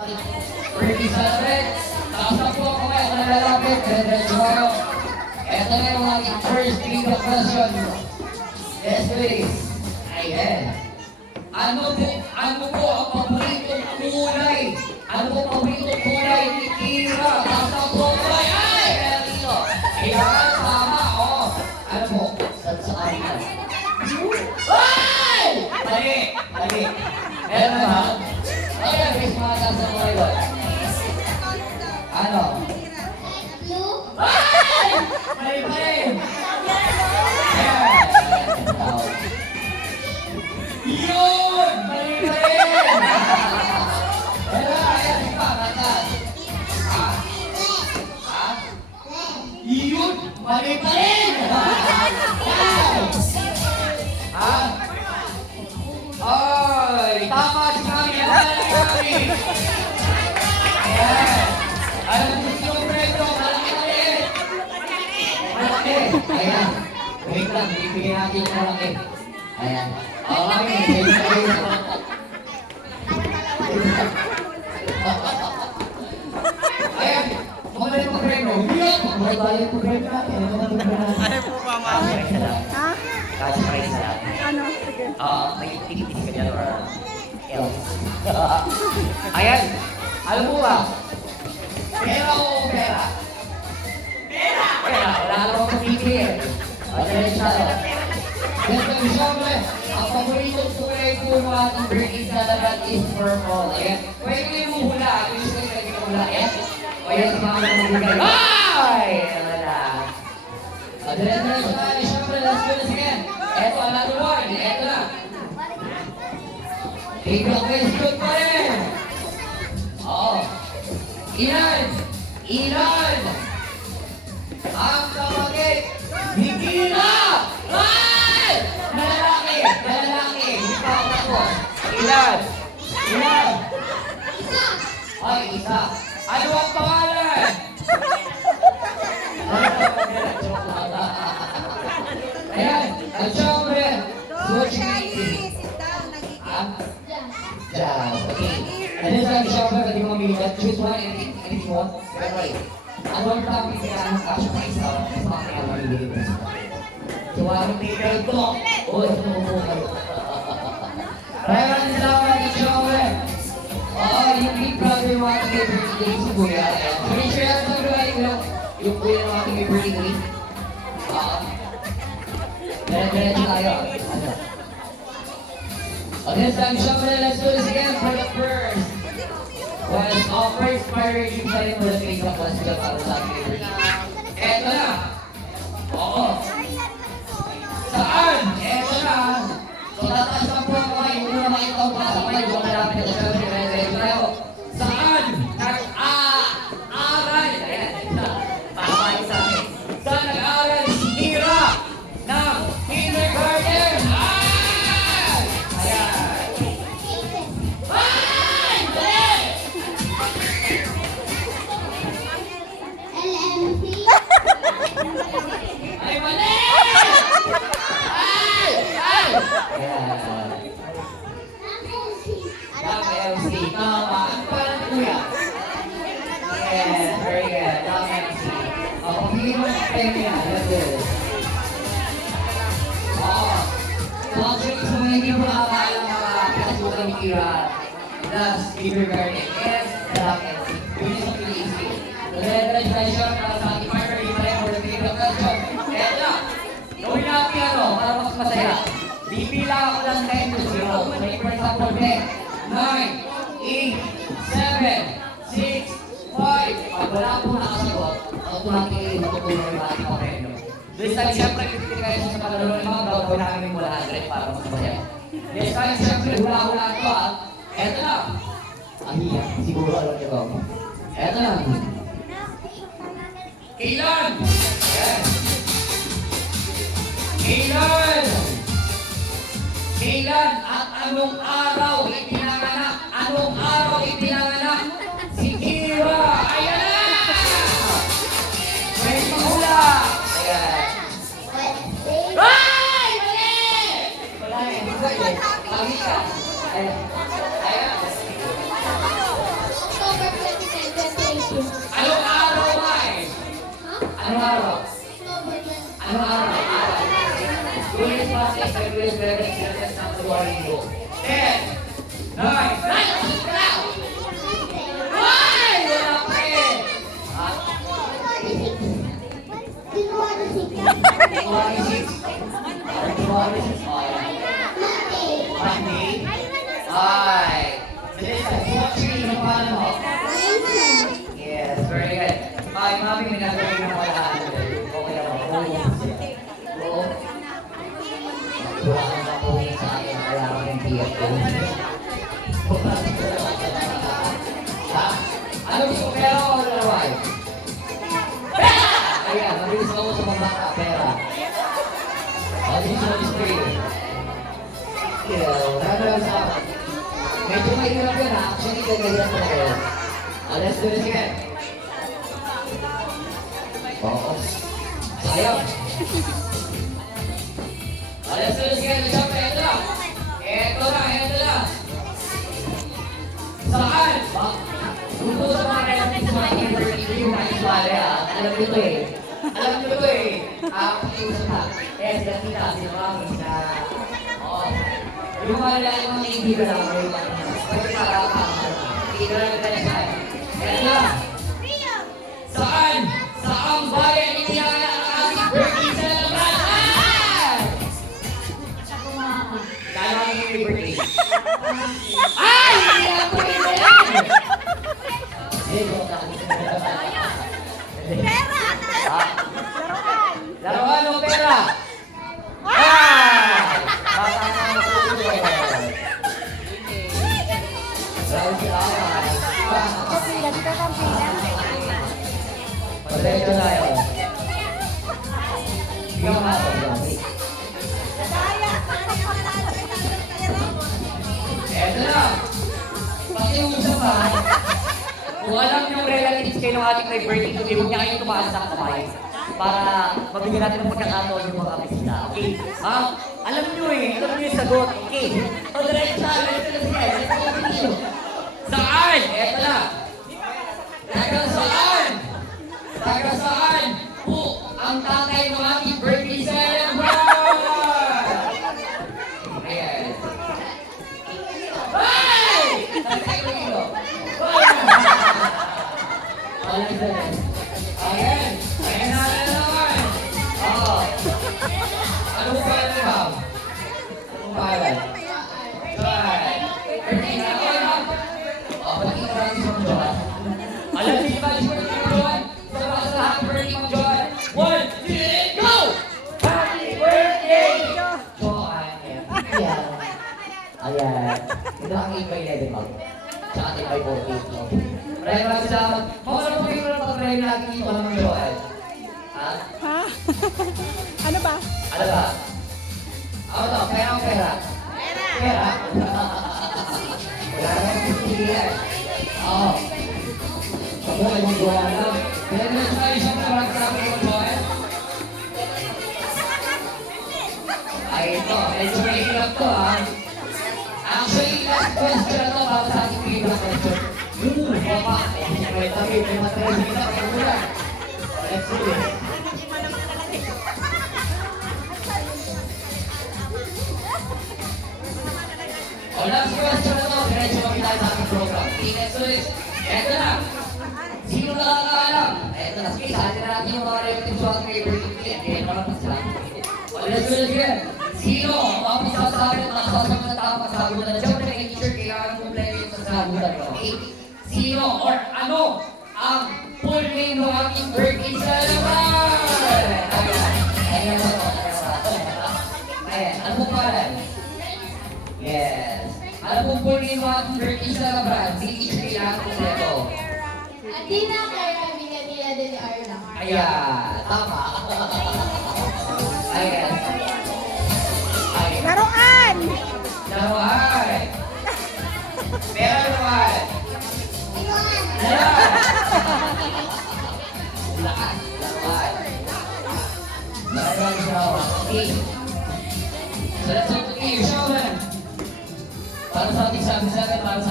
Ricky Salvet, taas na po ako ngayon na lalapit, diretso kayo. Ito na yung aking first video question. Yes, please. Ayan. Ano po ang paboritong kulay? Ano po ang paboritong kulay ni Kira? Taas na po ako ngayon. Ay! Kaya dito. Ayan, tama. Oh. Ano po? Sa akin. Ay! Mali! Mali. Meron ba? Ayan, please mga taas na po ngayon. Ano? Ay! Mali pa rin! Ayan! Yun! Mali pa rin! Ayan, iba, matas. Ha? Ha? Yun! Mali pa rin! Ha? Ay! Tama si Mami! Ayan! Ayan! Alam mo si yung preto, malaki. Malaki. Ayan. Wait lang, bibigyan natin yung malaki. Ayan. Okay, ayan. Magaling mo preto. Magaling mo preto natin. Ano po ba, ma'am? Ha? Cash price na lang. Ano? Sige. May tigit-tigit ka dyan or else. Ayan. Alam mo ba? Pera o pera? Pera! Pera. Wala ka naman pagpipili. Pagkalit siya. Ganito yung siyempre, ang paboritong kulay po ng ating birthday saladat is purple. Ayan. Pwede ko yung hula. Gusto ko yung hula. Ayan. O yan, si Mama na magbigay. Ay! Wala. Pagkalit siya. Siyempre, last one again. Eto, another one. Eto na. Ikaw question pa rin. Oo. Ilan? Ilan? Ang kapatid ni Kira! Ay! Nalalaki! Nalalaki! Hindi pa ako tapos. Ilan? Ilan? Ay, isa. Ano ang pangalan? Ayan. At syempre, Sochi. Yeah, okay. And then sabi siya, pwede mo mamili. Choose one, anything you want. Okay. Ano ang topic kaya ng cash prize sa mga kaya mamili ko? So, anong tigil ko? O, ito mo po kayo. Maraming salamat at syempre. Oo, yung big brother yung ating may birthday si Kuya. Please share sa mga yung kuya ng ating may birthday. Dire-diretso tayo. Ano? Okay, so syempre, let's do this again for the first. Well, first inspiration tayo for the makeup question para sa ating eto na. Oo. Saan? Eto na. So, tataas lang po ako kayo. Yung na makita ko pa sa kayo. Huwag malapit na sa syempre. Tayo. Saan? Nag-aaral. Ayan. Pakapay sa akin. Saan nag-aaral si Kira ng kindergarten? Ay, mali! Ay! Ay! MC. Tama. Ano pa lang kuya? Yes, very good. MC. Pagpili mo ng pwede yan. That's good. So actually, sa mga hindi mo nakakaalam mga pinasukan ni Kira na kindergarten. Yes, MC. Yun yung sa PAC. So, congratulations para sa ating partner. Gawin natin para mas masaya. Bibilang ako ng 10 to 0. Like for example, 10, 9, 8, 7, 6, 5. Pag wala po nakasagot, automatically matutulong yung ating papremyo. This time, syempre, pipili kayo sa pangalaro ng mga gawin namin yung 100 para mas masaya. This time, syempre, hula-hula ito at eto na. Ahiya, siguro alam niyo ba? Eto na. Kailan? Yes. Kailan? Kailan at anong araw ipinanganak? Anong araw ipinanganak si Kira? Ayan na! May mahula! Ayan. Ay! Mali! Mali! Mali ka. Ayan. Ayan. Anong araw? Anong araw? Lunes, Martes, February, February, February, February, Linggo. 10, 9, 9, ka na! Ay! Wala pa eh! Ah, 26. Monday. Ay. So this is what tree yung paano mo? Yes, very good. Ay, mami, may nagawin na pala. Okay na ba? Oo. Wala kang nakuhin sa akin. Kaya ako ng tiyak ko. Ha? Ano gusto ko? Pera o laway? Pera! Ayan, mabilis ako sa mga bata. Pera. This one is free. Nagawin sa akin. Medyo mahirap yun ha. Actually, gagawin ko na yun. Let's do this again. Oo. Sayang. Let's do this again. Ito na. Ito na. Saan? Dito sa mga relatives sa mga university yung nakiswale ha. Alam nyo to eh. Pakiusap ha. Kaya sila kita, sila kami na... Oo. Yung mga lalaki mga kaibigan lang, yung mga pwede makakakaman. Hindi na lang tayo saan. Kaya na. Saan? Saang bayan iniyakan ang aming birthday celebration? Kaya namin yung birthday. Ay! Hindi ako rin yan! Pera! Laruan o pera? Ah! Matama mo po ito. Laruan sila ka. Kapila, dito kang pila. Pagdito na yun. Hindi ko nga ito. Eto na. Pakiusap ha. Kung alam yung relatives kayo ng ating may birthday today, huwag niya kayong tumaas sa kamay para mabigyan natin ng pagkakataon yung mga bisita. Okay? Ha? Alam niyo yung sagot. Okay. O, diretso na. Saan? Eto na. Taga saan? Po, ang tatay ng ating birthday celebrant! Ayan. Hey! Tatay ko dito. Ayan. Ayan na naman. Oo. Ano mo pa rin, ma'am? Ano mo pa rin? Try. Birthday na ako, ma'am. Ba't yung maraming sa Johan? Alam niyo ba yung birthday ng Johan? Sa mga sa happy birthday ng Johan. 1, 2, go! Happy birthday! Johan. Ayan. Ayan. Ito ang 8x11, ma'am. Tsaka 10x14. Maraming salamat. Mga ano po yung pag-try natin dito ng Johan? Ha? Ha? Ano ba? Ano ba? Ano to? Pera o pera? Pera? Wala na yung pilihan. Oo. Ako ay yung Johan lang. Kaya na sa isang maraming salamat yung Johan. Ay ito, medyo may hirap to ha. Actually, last question na to para sa ating pinaka question. Papa, may tabi, may material kita pagkakulan. Let's do it. O, last question na to, diretso kami tayo sa ating program. Okay, let's do it. Eto na. Sino nakakaalam? Eto na, sige, sa atin na natin yung mga relatives sa ating favorite client. Kaya naman pa sila. O, let's do it again. Sino ang masasabi at nakasasabi na tama sa sagutan? Siyempre, may teacher, kailangan kumpleto yung sa sagutan. Okay? Sino or ano ang full name ng ating birthday celebrant? Ayan mo to. Ayan, ano po pangalan? Yes. Ano po full name ng ating birthday celebrant? Hindi teacher kailangan kumpleto. Athena Clara Villanilla de Arla. Ayan, tama. Ayan. Ayan. Laruan! Laruan. Pero laruan. Ayan. Lakas. Laruan. Maraming salamat. Okay. So let's hope to see you, showman. Para sa ating sabi-sabi, para sa